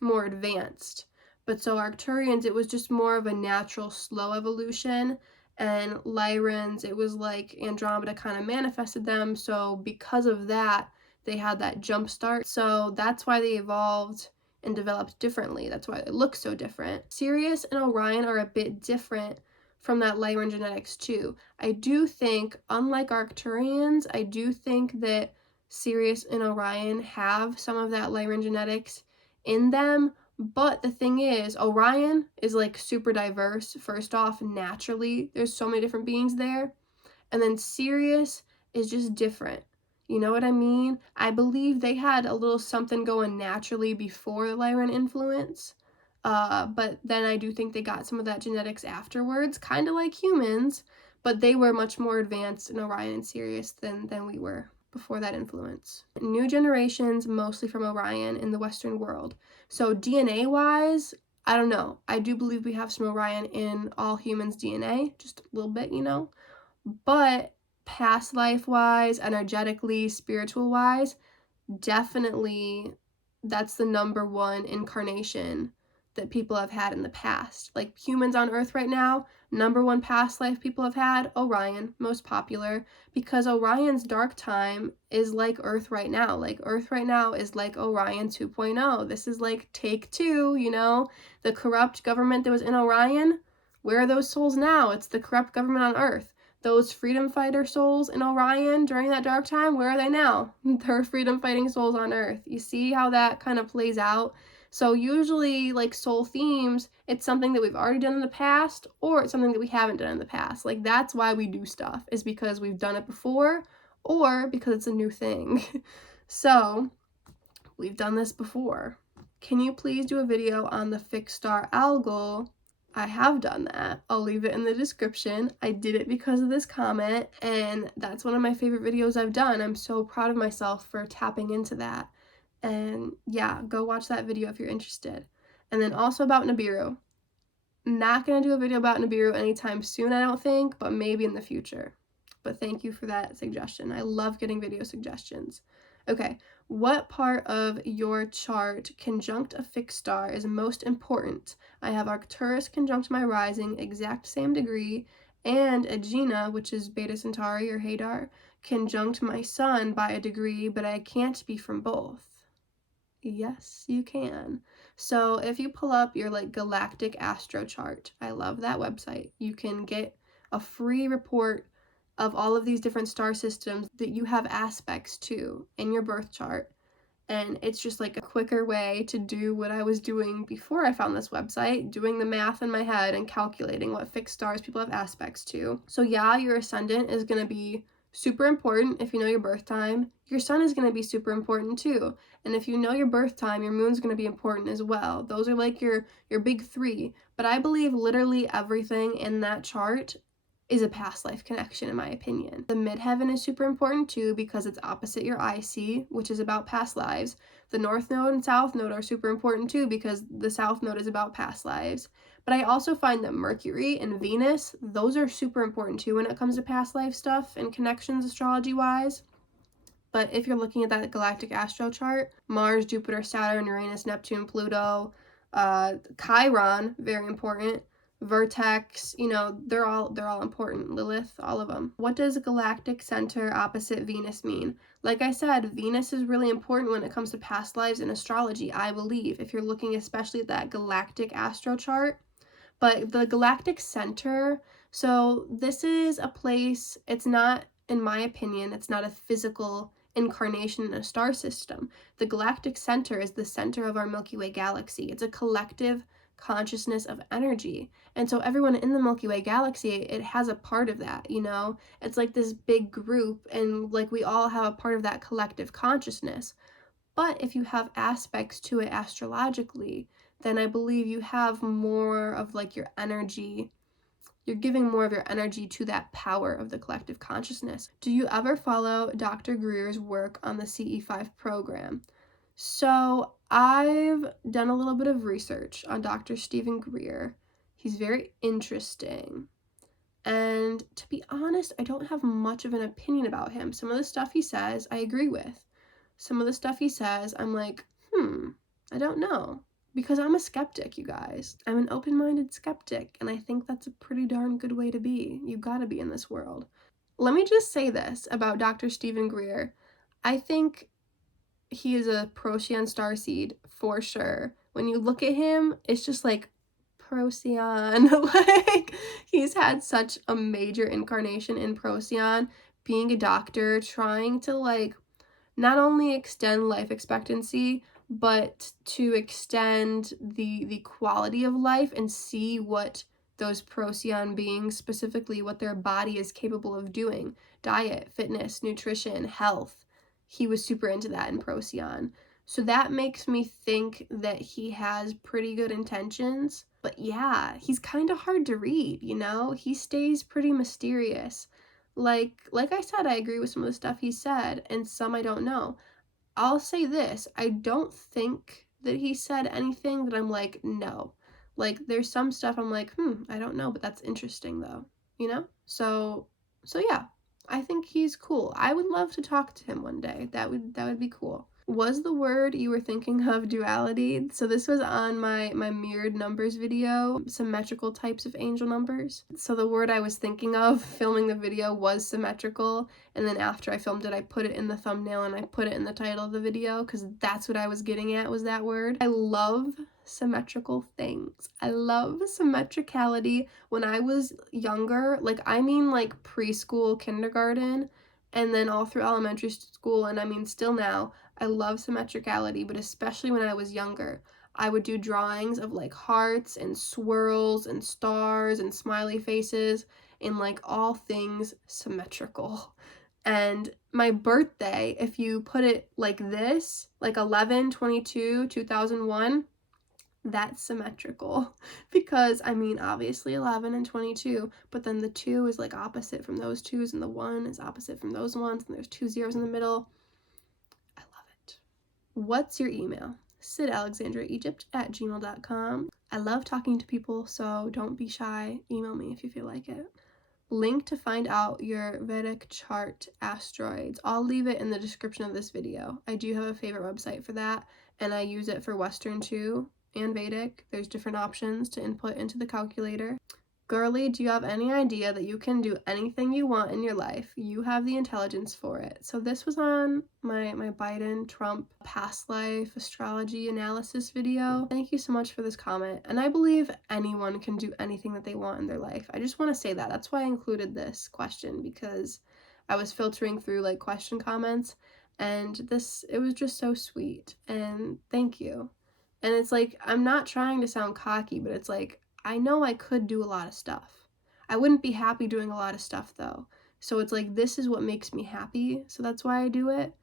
more advanced. But so Arcturians, it was just more of a natural, slow evolution. And Lyrans, it was like Andromeda kind of manifested them. So because of that, they had that jump start. So that's why they evolved and developed differently. That's why they look so different. Sirius and Orion are a bit different from that Lyran genetics too. I do think, unlike Arcturians, I do think that Sirius and Orion have some of that Lyran genetics in them, but the thing is, Orion is like super diverse. First off, naturally, there's so many different beings there, and then Sirius is just different. You know what I mean? I believe they had a little something going naturally before the Lyran influence, but then I do think they got some of that genetics afterwards, kind of like humans, but they were much more advanced in Orion and Sirius than we were before that influence. New generations, mostly from Orion in the Western world. So DNA-wise, I don't know. I do believe we have some Orion in all humans' DNA, just a little bit, but past life-wise, energetically, spiritual-wise, definitely that's the number one incarnation that people have had in the past. Like humans on Earth right now, Number one past life people have had, Orion, most popular, because Orion's dark time is like Earth right now. Like Earth right now is like Orion 2.0. This is like take two, you know? The corrupt government that was in Orion, where are those souls now? It's the corrupt government on Earth. Those freedom fighter souls in Orion during that dark time, where are they now? They're freedom fighting souls on Earth. You see how that kind of plays out? So usually, like, soul themes, it's something that we've already done in the past, or it's something that we haven't done in the past. Like, that's why we do stuff, is because we've done it before, or because it's a new thing. So, we've done this before. Can you please do a video on the fixed star algol? I have done that. I'll leave it in the description. I did it because of this comment, and that's one of my favorite videos I've done. I'm so proud of myself for tapping into that. And yeah, go watch that video if you're interested. And then also about Nibiru. Not going to do a video about Nibiru anytime soon, I don't think, but maybe in the future. But thank you for that suggestion. I love getting video suggestions. Okay, what part of your chart conjunct a fixed star is most important? I have Arcturus conjunct my rising, exact same degree, and Aegina, which is Beta Centauri or Hadar, conjunct my sun by a degree, but I can't be from both. Yes, you can. So if you pull up your like galactic astro chart, I love that website. You can get a free report of all of these different star systems that you have aspects to in your birth chart. And it's just like a quicker way to do what I was doing before I found this website, doing the math in my head and calculating what fixed stars people have aspects to. So yeah, your ascendant is going to be super important if you know your birth time. Your sun is going to be super important too. And if you know your birth time, your moon's going to be important as well. Those are like your big three. But I believe literally everything in that chart is a past life connection, in my opinion. The midheaven is super important too because it's opposite your IC, which is about past lives. The north node and south node are super important too because the south node is about past lives. But I also find that Mercury and Venus, those are super important too when it comes to past life stuff and connections astrology-wise. But if you're looking at that galactic astro chart, Mars, Jupiter, Saturn, Uranus, Neptune, Pluto, Chiron, very important. Vertex, you know, they're all important. Lilith, all of them. What does galactic center opposite Venus mean? Like I said, Venus is really important when it comes to past lives in astrology, I believe, if you're looking especially at that galactic astro chart. But the galactic center, so this is a place, it's not, in my opinion, it's not a physical incarnation in a star system. The galactic center is the center of our Milky Way galaxy. It's a collective consciousness of energy. And so everyone in the Milky Way galaxy, it has a part of that, you know? It's like this big group, and like we all have a part of that collective consciousness. But if you have aspects to it astrologically, then I believe you have more of like your energy. You're giving more of your energy to that power of the collective consciousness. Do you ever follow Dr. Greer's work on the CE5 program? So I've done a little bit of research on Dr. Stephen Greer. He's very interesting. And to be honest, I don't have much of an opinion about him. Some of the stuff he says, I agree with. Some of the stuff he says, I'm like, I don't know. Because I'm a skeptic, you guys. I'm an open-minded skeptic, and I think that's a pretty darn good way to be. You gotta be in this world. Let me just say this about Dr. Stephen Greer. I think he is a Procyon starseed for sure. When you look at him, it's just like Procyon. Like, he's had such a major incarnation in Procyon, being a doctor, trying to like not only extend life expectancy, but to extend the quality of life and see what those Procyon beings, specifically what their body is capable of doing. Diet, fitness, nutrition, health. He was super into that in Procyon. So that makes me think that he has pretty good intentions. But yeah, he's kind of hard to read, you know? He stays pretty mysterious. Like I said, I agree with some of the stuff he said, and some I don't know. I'll say this, I don't think that he said anything that I'm like, no. Like, there's some stuff I'm like, I don't know, but that's interesting though, you know? So yeah, I think he's cool. I would love to talk to him one day. That would be cool. Was the word you were thinking of duality? So this was on my mirrored numbers video, symmetrical types of angel numbers. So the word I was thinking of filming the video was symmetrical, and then after I filmed it, I put it in the thumbnail and I put it in the title of the video because that's what I was getting at, was that word. I love symmetrical things. I love symmetricality. When I was younger, like I mean like preschool, kindergarten, and then all through elementary school, and I mean still now, I love symmetricality, but especially when I was younger, I would do drawings of like hearts and swirls and stars and smiley faces and like all things symmetrical. And my birthday, if you put it like this, like 11/22/2001, that's symmetrical because I mean obviously 11 and 22, but then the 2 is like opposite from those 2s and the 1 is opposite from those 1s and there's 2 zeros in the middle. I love it. What's your email? sidalexandraegypt@gmail.com. I love talking to people, so don't be shy. Email me if you feel like it. Link to find out your Vedic chart asteroids. I'll leave it in the description of this video. I do have a favorite website for that, and I use it for Western too, and Vedic. There's different options to input into the calculator. Girly, do you have any idea that you can do anything you want in your life? You have the intelligence for it. So this was on my Biden-Trump past life astrology analysis video. Thank you so much for this comment. And I believe anyone can do anything that they want in their life. I just want to say that. That's why I included this question, because I was filtering through like question comments, and it was just so sweet. And thank you. And it's like, I'm not trying to sound cocky, but it's like, I know I could do a lot of stuff. I wouldn't be happy doing a lot of stuff though. So it's like, this is what makes me happy. So that's why I do it.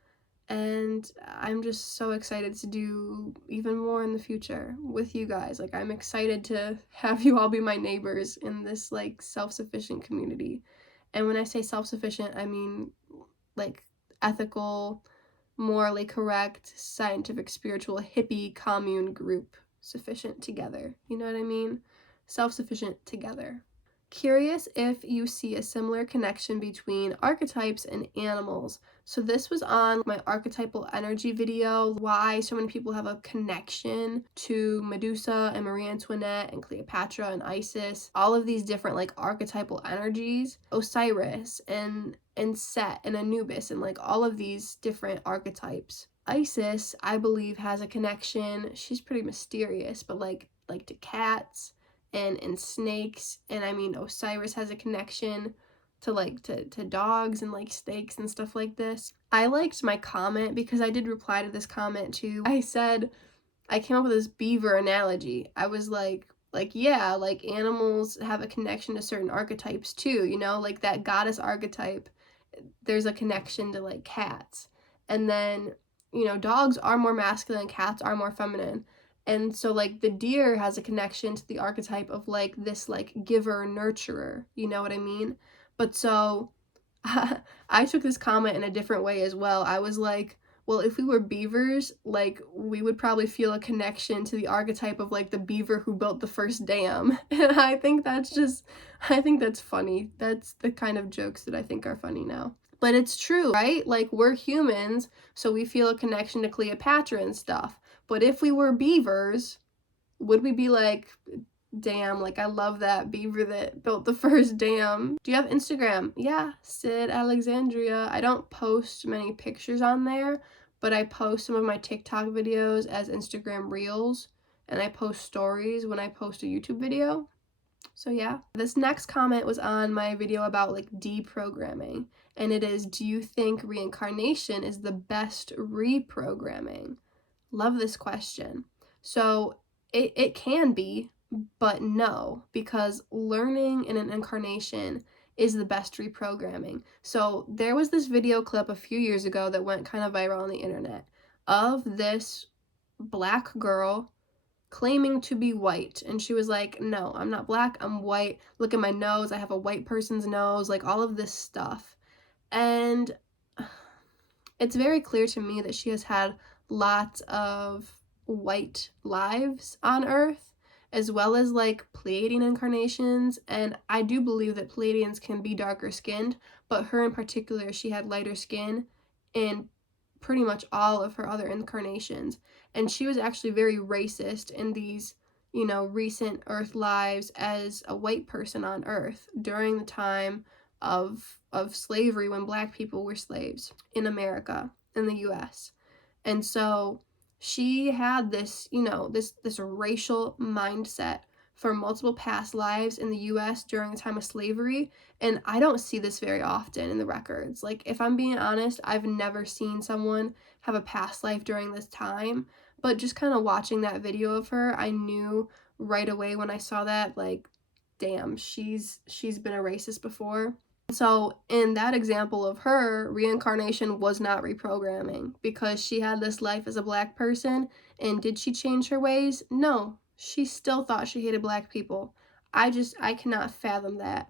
And I'm just so excited to do even more in the future with you guys. Like, I'm excited to have you all be my neighbors in this like self-sufficient community. And when I say self-sufficient, I mean like ethical, morally correct, scientific, spiritual, hippie commune group, sufficient together. You know what I mean? Self-sufficient together. Curious if you see a similar connection between archetypes and animals. So this was on my archetypal energy video, why so many people have a connection to Medusa and Marie Antoinette and Cleopatra and Isis, all of these different like archetypal energies, Osiris and Set and Anubis, and like all of these different archetypes. Isis, I believe, has a connection. She's pretty mysterious, but like to cats and snakes. And I mean, Osiris has a connection to like to dogs and like snakes and stuff like this. I liked my comment because I did reply to this comment too. I said, I came up with this beaver analogy. I was like yeah, like animals have a connection to certain archetypes too, you know, like that goddess archetype, there's a connection to like cats. And then, you know, dogs are more masculine, cats are more feminine. And so like the deer has a connection to the archetype of like this like giver, nurturer, you know what I mean? But so I took this comment in a different way as well. I was like, well, if we were beavers, like we would probably feel a connection to the archetype of like the beaver who built the first dam. And I think that's funny. That's the kind of jokes that I think are funny now. But it's true, right? Like, we're humans, so we feel a connection to Cleopatra and stuff. But if we were beavers, would we be like, damn, like I love that beaver that built the first dam? Do you have Instagram? Yeah, Sid Alexandria. I don't post many pictures on there, but I post some of my TikTok videos as Instagram Reels, and I post stories when I post a YouTube video. So yeah, this next comment was on my video about like deprogramming, and it is, do you think reincarnation is the best reprogramming? Love this question. So it can be, but no, because learning in an incarnation is the best reprogramming. So there was this video clip a few years ago that went kind of viral on the internet of this black girl claiming to be white, and she was like, no, I'm not black, I'm white, look at my nose, I have a white person's nose, like all of this stuff. And it's very clear to me that she has had lots of white lives on Earth, as well as like Pleiadian incarnations, and I do believe that Pleiadians can be darker skinned, but her in particular, she had lighter skin in pretty much all of her other incarnations. And she was actually very racist in these, you know, recent Earth lives as a white person on Earth during the time of slavery, when Black people were slaves in America, in the US. And so she had this, you know, this racial mindset for multiple past lives in the US during the time of slavery. And I don't see this very often in the records. Like, if I'm being honest, I've never seen someone have a past life during this time. But just kind of watching that video of her, I knew right away when I saw that, like, damn, she's been a racist before. So in that example of her, reincarnation was not reprogramming, because she had this life as a Black person. And did she change her ways? No, she still thought she hated Black people. I cannot fathom that.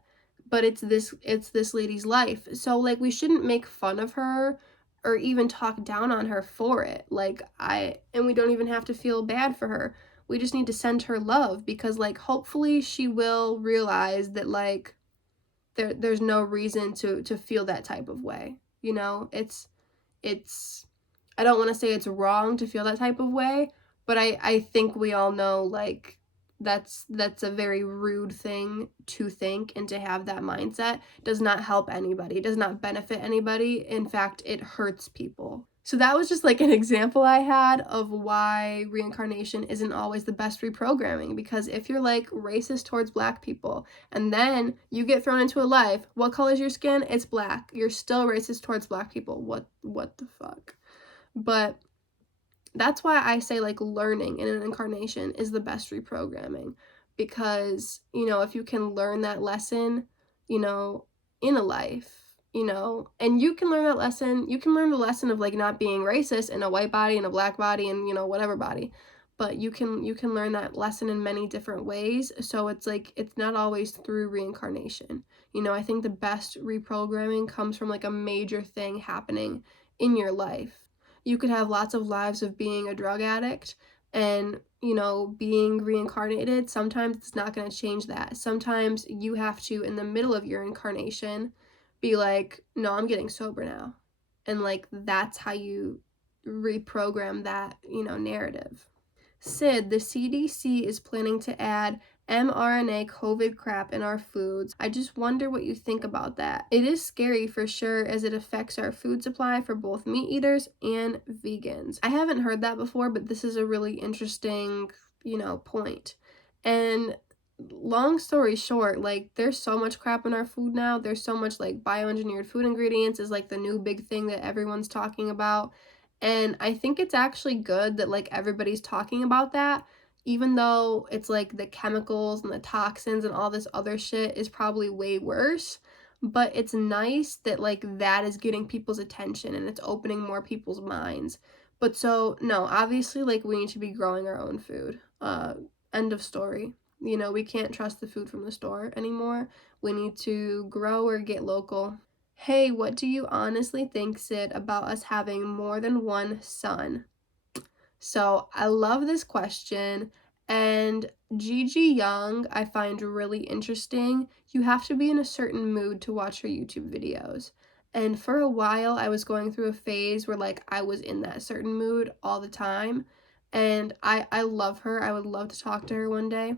But it's this lady's life. So, like, we shouldn't make fun of her or even talk down on her for it. Like, and we don't even have to feel bad for her. We just need to send her love, because, like, hopefully she will realize that, like, there's no reason to feel that type of way. You know, it's I don't want to say it's wrong to feel that type of way, but I think we all know, like, that's a very rude thing to think and to have. That mindset does not help anybody, does not benefit anybody. In fact, it hurts people. So that was just like an example I had of why reincarnation isn't always the best reprogramming. Because if you're like racist towards Black people and then you get thrown into a life, what color is your skin? It's Black. You're still racist towards Black people. What the fuck? But that's why I say, like, learning in an incarnation is the best reprogramming. Because, you know, if you can learn that lesson, you know, in a life, you know, and you can learn that lesson, you can learn the lesson of, like, not being racist in a white body and a Black body and, you know, whatever body, but you can learn that lesson in many different ways. So it's like, it's not always through reincarnation. You know, I think the best reprogramming comes from, like, a major thing happening in your life. You could have lots of lives of being a drug addict and, you know, being reincarnated. Sometimes it's not going to change that. Sometimes you have to, in the middle of your incarnation, be like, no, I'm getting sober now. And, like, that's how you reprogram that, you know, narrative. Sid, the CDC is planning to add mRNA COVID crap in our foods. I just wonder what you think about that. It is scary for sure, as it affects our food supply for both meat eaters and vegans. I haven't heard that before, but this is a really interesting, you know, point. And long story short, like, there's so much crap in our food now. There's so much, like, bioengineered food ingredients is, like, the new big thing that everyone's talking about. And I think it's actually good that, like, everybody's talking about that, even though it's like the chemicals and the toxins and all this other shit is probably way worse. But it's nice that, like, that is getting people's attention and it's opening more people's minds. But so, no, obviously, like, we need to be growing our own food. End of story. You know, we can't trust the food from the store anymore. We need to grow or get local. Hey, what do you honestly think, Sid, about us having more than one son? So I love this question, and Gigi Young I find really interesting. You have to be in a certain mood to watch her YouTube videos. And for a while, I was going through a phase where, like, I was in that certain mood all the time. And I love her. I would love to talk to her one day.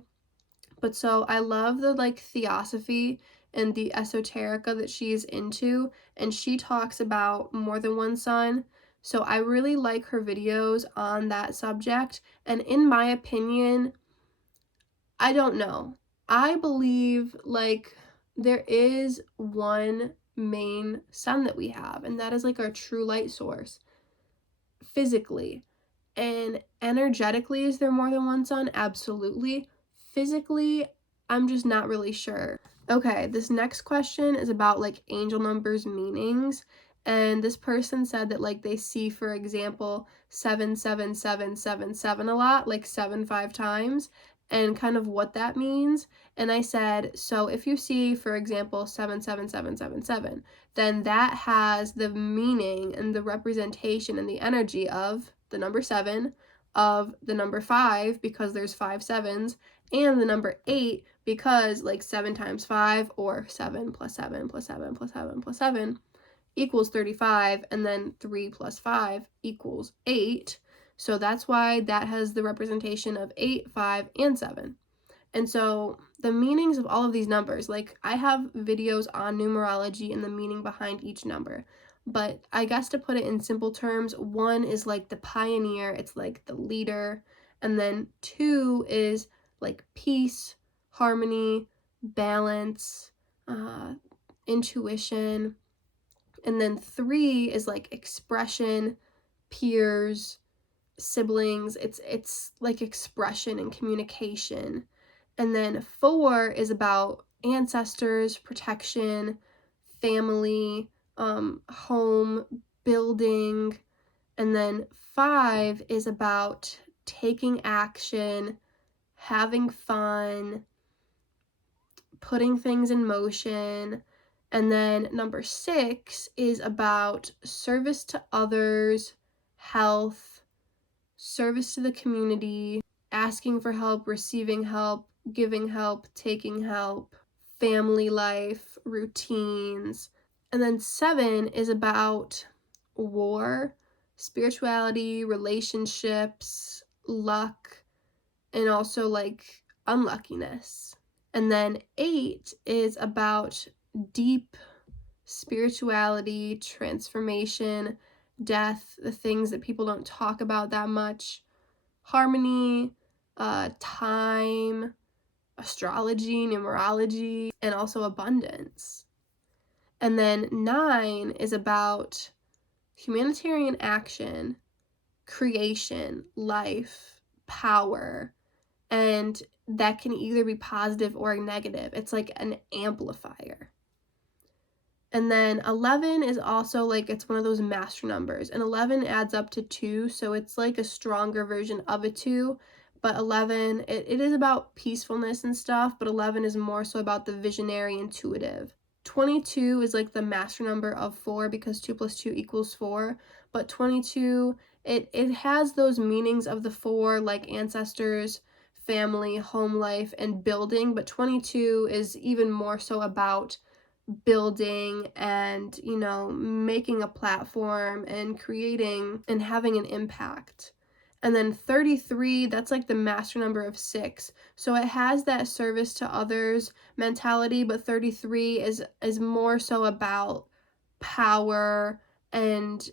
But so I love the, like, theosophy and the esoterica that she is into, and she talks about more than one son. So I really like her videos on that subject. And in my opinion, I don't know. I believe, like, there is one main sun that we have, and that is, like, our true light source physically. And energetically, is there more than one sun? Absolutely. Physically, I'm just not really sure. Okay, this next question is about, like, angel numbers meanings. And this person said that, like, they see, for example, 77777 a lot, like 7 5 times, and kind of what that means. And I said, so if you see, for example, 77777, then that has the meaning and the representation and the energy of the number 7, of the number 5, because there's 5 sevens, and the number 8, because, like, 7 times 5, or 7 plus 7 plus 7 plus 7 plus 7, equals 35, and then 3 plus 5 equals 8. So that's why that has the representation of 8, 5, and 7. And so the meanings of all of these numbers, like I have videos on numerology and the meaning behind each number. But I guess to put it in simple terms, 1 is like the pioneer, it's like the leader. And then 2 is like peace, harmony, balance, intuition. And then 3 is like expression, peers, siblings. It's like expression and communication. And then 4 is about ancestors, protection, family, home, building. And then 5 is about taking action, having fun, putting things in motion. And then number 6 is about service to others, health, service to the community, asking for help, receiving help, giving help, taking help, family life, routines. And then 7 is about war, spirituality, relationships, luck, and also like unluckiness. And then 8 is about deep spirituality, transformation, death, the things that people don't talk about that much, harmony, time, astrology, numerology, and also abundance. And then 9 is about humanitarian action, creation, life, power, and that can either be positive or negative. It's like an amplifier. And then 11 is also like, it's one of those master numbers, and 11 adds up to 2, so it's like a stronger version of a 2. But 11, it is about peacefulness and stuff, but 11 is more so about the visionary, intuitive. 22 is like the master number of 4 because 2 plus 2 equals 4, but 22, it has those meanings of the 4, like ancestors, family, home life, and building, but 22 is even more so about building and, you know, making a platform and creating and having an impact. And then 33, that's like the master number of 6. So it has that service to others mentality, but 33 is more so about power and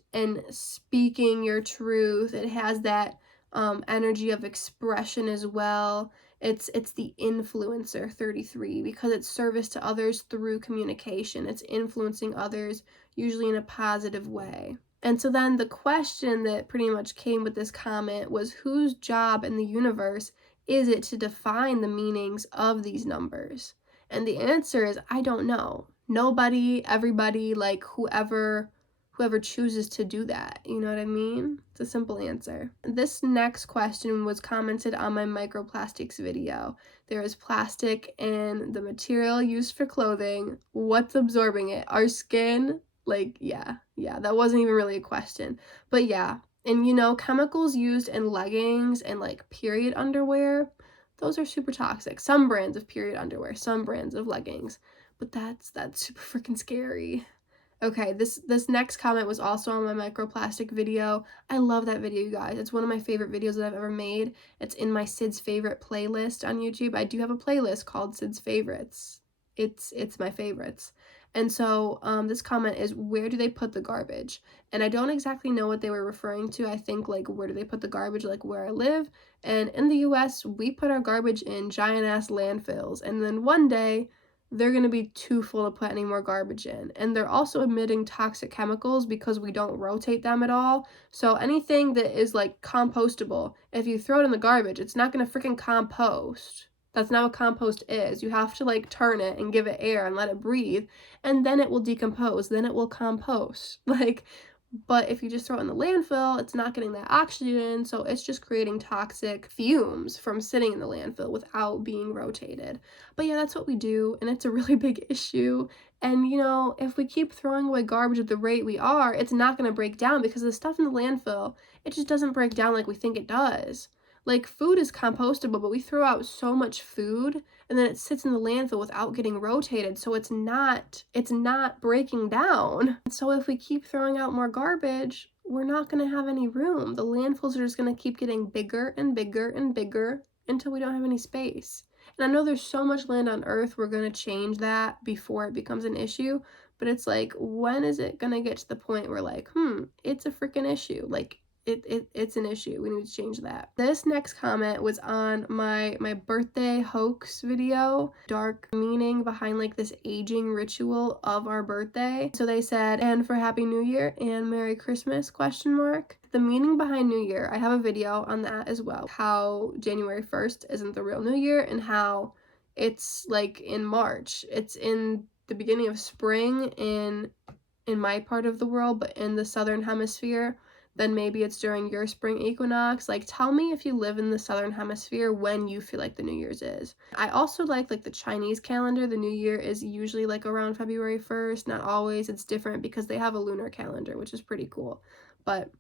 speaking your truth. It has that energy of expression as well. It's the influencer 33 because it's service to others through communication. It's influencing others, usually in a positive way. And so then the question that pretty much came with this comment was, whose job in the universe is it to define the meanings of these numbers? And the answer is, I don't know. Nobody, everybody, like whoever chooses to do that, you know what I mean? It's a simple answer. This next question was commented on my microplastics video. There is plastic in the material used for clothing. What's absorbing it? Our skin? Like, yeah, that wasn't even really a question. But yeah, and you know, chemicals used in leggings and like period underwear, those are super toxic. Some brands of period underwear, some brands of leggings, but that's super freaking scary. Okay, this next comment was also on my microplastic video. I love that video, you guys. It's one of my favorite videos that I've ever made. It's in my Sid's Favorite playlist on YouTube. I do have a playlist called Sid's Favorites. It's my favorites. And so this comment is, where do they put the garbage? And I don't exactly know what they were referring to. I think like, where do they put the garbage, like where I live? And in the US, we put our garbage in giant ass landfills. And then one day, they're going to be too full to put any more garbage in. And they're also emitting toxic chemicals because we don't rotate them at all. So anything that is like compostable, if you throw it in the garbage, it's not going to freaking compost. That's not what compost is. You have to like turn it and give it air and let it breathe, and then it will decompose, then it will compost. But if you just throw it in the landfill, it's not getting that oxygen, so it's just creating toxic fumes from sitting in the landfill without being rotated. But yeah, that's what we do, and it's a really big issue. And you know, if we keep throwing away garbage at the rate we are, it's not going to break down because the stuff in the landfill, it just doesn't break down like we think it does. Like, food is compostable, but we throw out so much food and then it sits in the landfill without getting rotated, so it's not breaking down. So if we keep throwing out more garbage, we're not going to have any room. The landfills are just going to keep getting bigger and bigger and bigger until we don't have any space. And I know there's so much land on Earth, we're going to change that before it becomes an issue, but it's like, when is it going to get to the point where like, it's a freaking issue? Like, it's an issue. We need to change that. This next comment was on my birthday hoax video. Dark meaning behind like this aging ritual of our birthday. So they said, and for Happy New Year and Merry Christmas, question mark. The meaning behind New Year, I have a video on that as well. How January 1st isn't the real New Year and how it's like in March. It's in the beginning of spring in my part of the world, but in the southern hemisphere, then maybe it's during your spring equinox. Like, tell me if you live in the southern hemisphere when you feel like the New Year's is. I also like the Chinese calendar. The New Year is usually like around February 1st. Not always. It's different because they have a lunar calendar, which is pretty cool. But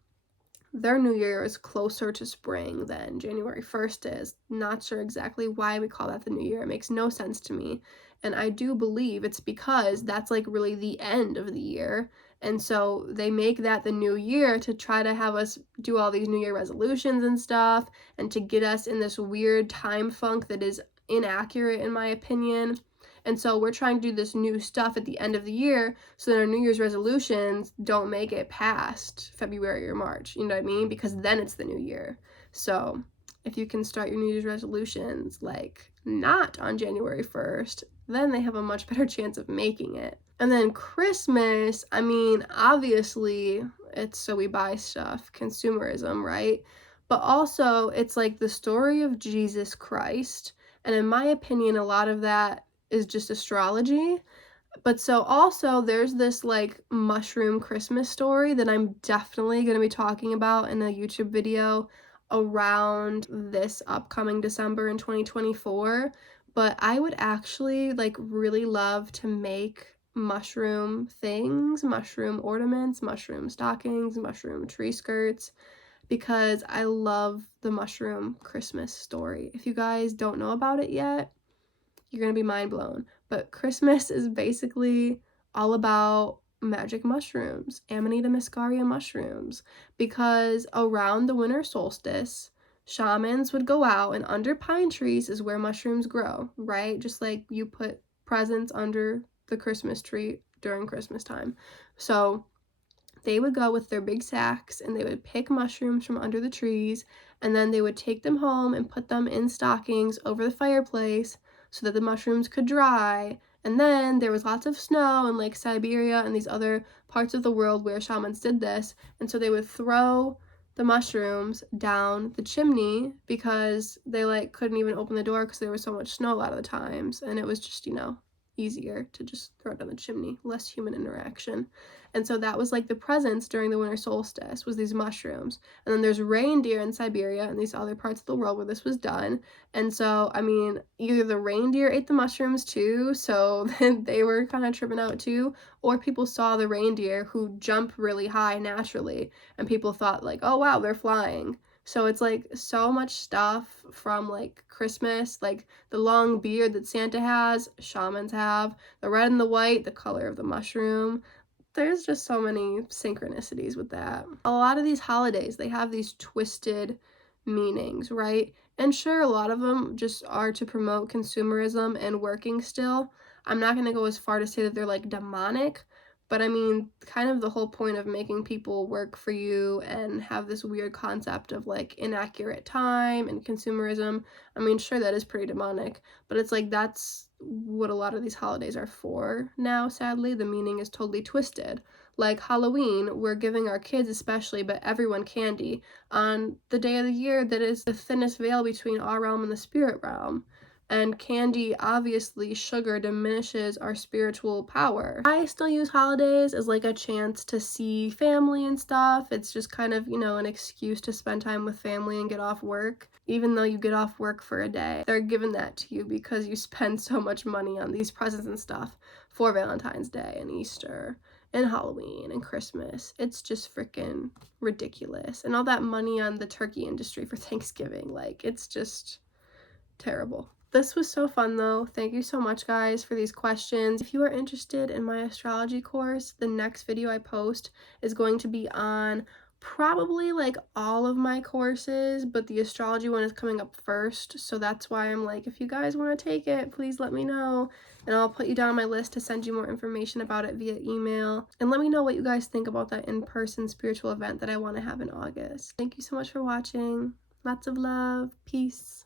their New Year is closer to spring than January 1st is. Not sure exactly why we call that the New Year. It makes no sense to me. And I do believe it's because that's like really the end of the year. And so they make that the new year to try to have us do all these New Year resolutions and stuff, and to get us in this weird time funk that is inaccurate in my opinion. And so we're trying to do this new stuff at the end of the year so that our New Year's resolutions don't make it past February or March, you know what I mean? Because then it's the new year. So if you can start your New Year's resolutions like not on January 1st, then they have a much better chance of making it. And then Christmas, I mean, obviously it's so we buy stuff, consumerism, right? But also it's like the story of Jesus Christ. And in my opinion, a lot of that is just astrology. But so also there's this like mushroom Christmas story that I'm definitely going to be talking about in a YouTube video around this upcoming December in 2024. But I would actually like really love to make mushroom things, mushroom ornaments, mushroom stockings, mushroom tree skirts, because I love the mushroom Christmas story. If you guys don't know about it yet, you're gonna be mind blown. But Christmas is basically all about magic mushrooms, Amanita muscaria mushrooms, because around the winter solstice, shamans would go out, and under pine trees is where mushrooms grow, right? Just like you put presents under the Christmas tree during Christmas time. So they would go with their big sacks and they would pick mushrooms from under the trees, and then they would take them home and put them in stockings over the fireplace so that the mushrooms could dry. And then there was lots of snow in like Siberia and these other parts of the world where shamans did this, and so they would throw the mushrooms down the chimney because they like couldn't even open the door because there was so much snow a lot of the times, and it was just, easier to just throw it down the chimney, less human interaction. And so that was like the presents during the winter solstice, was these mushrooms. And then there's reindeer in Siberia and these other parts of the world where this was done. And so, I mean, either the reindeer ate the mushrooms too, so then they were kind of tripping out too, or people saw the reindeer who jump really high naturally, and people thought like, oh wow, they're flying. So it's like so much stuff from like Christmas, like the long beard that Santa has, shamans have, the red and the white, the color of the mushroom. There's just so many synchronicities with that. A lot of these holidays, they have these twisted meanings, right? And sure, a lot of them just are to promote consumerism and working still. I'm not going to go as far to say that they're like demonic, but I mean, kind of the whole point of making people work for you and have this weird concept of like inaccurate time and consumerism. I mean, sure, that is pretty demonic, but it's like that's what a lot of these holidays are for now, sadly. The meaning is totally twisted. Like Halloween, we're giving our kids especially, but everyone, candy on the day of the year that is the thinnest veil between our realm and the spirit realm. And candy, obviously, sugar diminishes our spiritual power. I still use holidays as like a chance to see family and stuff. It's just kind of, an excuse to spend time with family and get off work. Even though you get off work for a day, they're giving that to you because you spend so much money on these presents and stuff for Valentine's Day and Easter and Halloween and Christmas. It's just freaking ridiculous. And all that money on the turkey industry for Thanksgiving, like, it's just terrible. This was so fun though. Thank you so much, guys, for these questions. If you are interested in my astrology course, the next video I post is going to be on probably like all of my courses, but the astrology one is coming up first, so that's why I'm like, if you guys want to take it, please let me know, and I'll put you down on my list to send you more information about it via email. And let me know what you guys think about that in-person spiritual event that I want to have in August. Thank you so much for watching. Lots of love. Peace.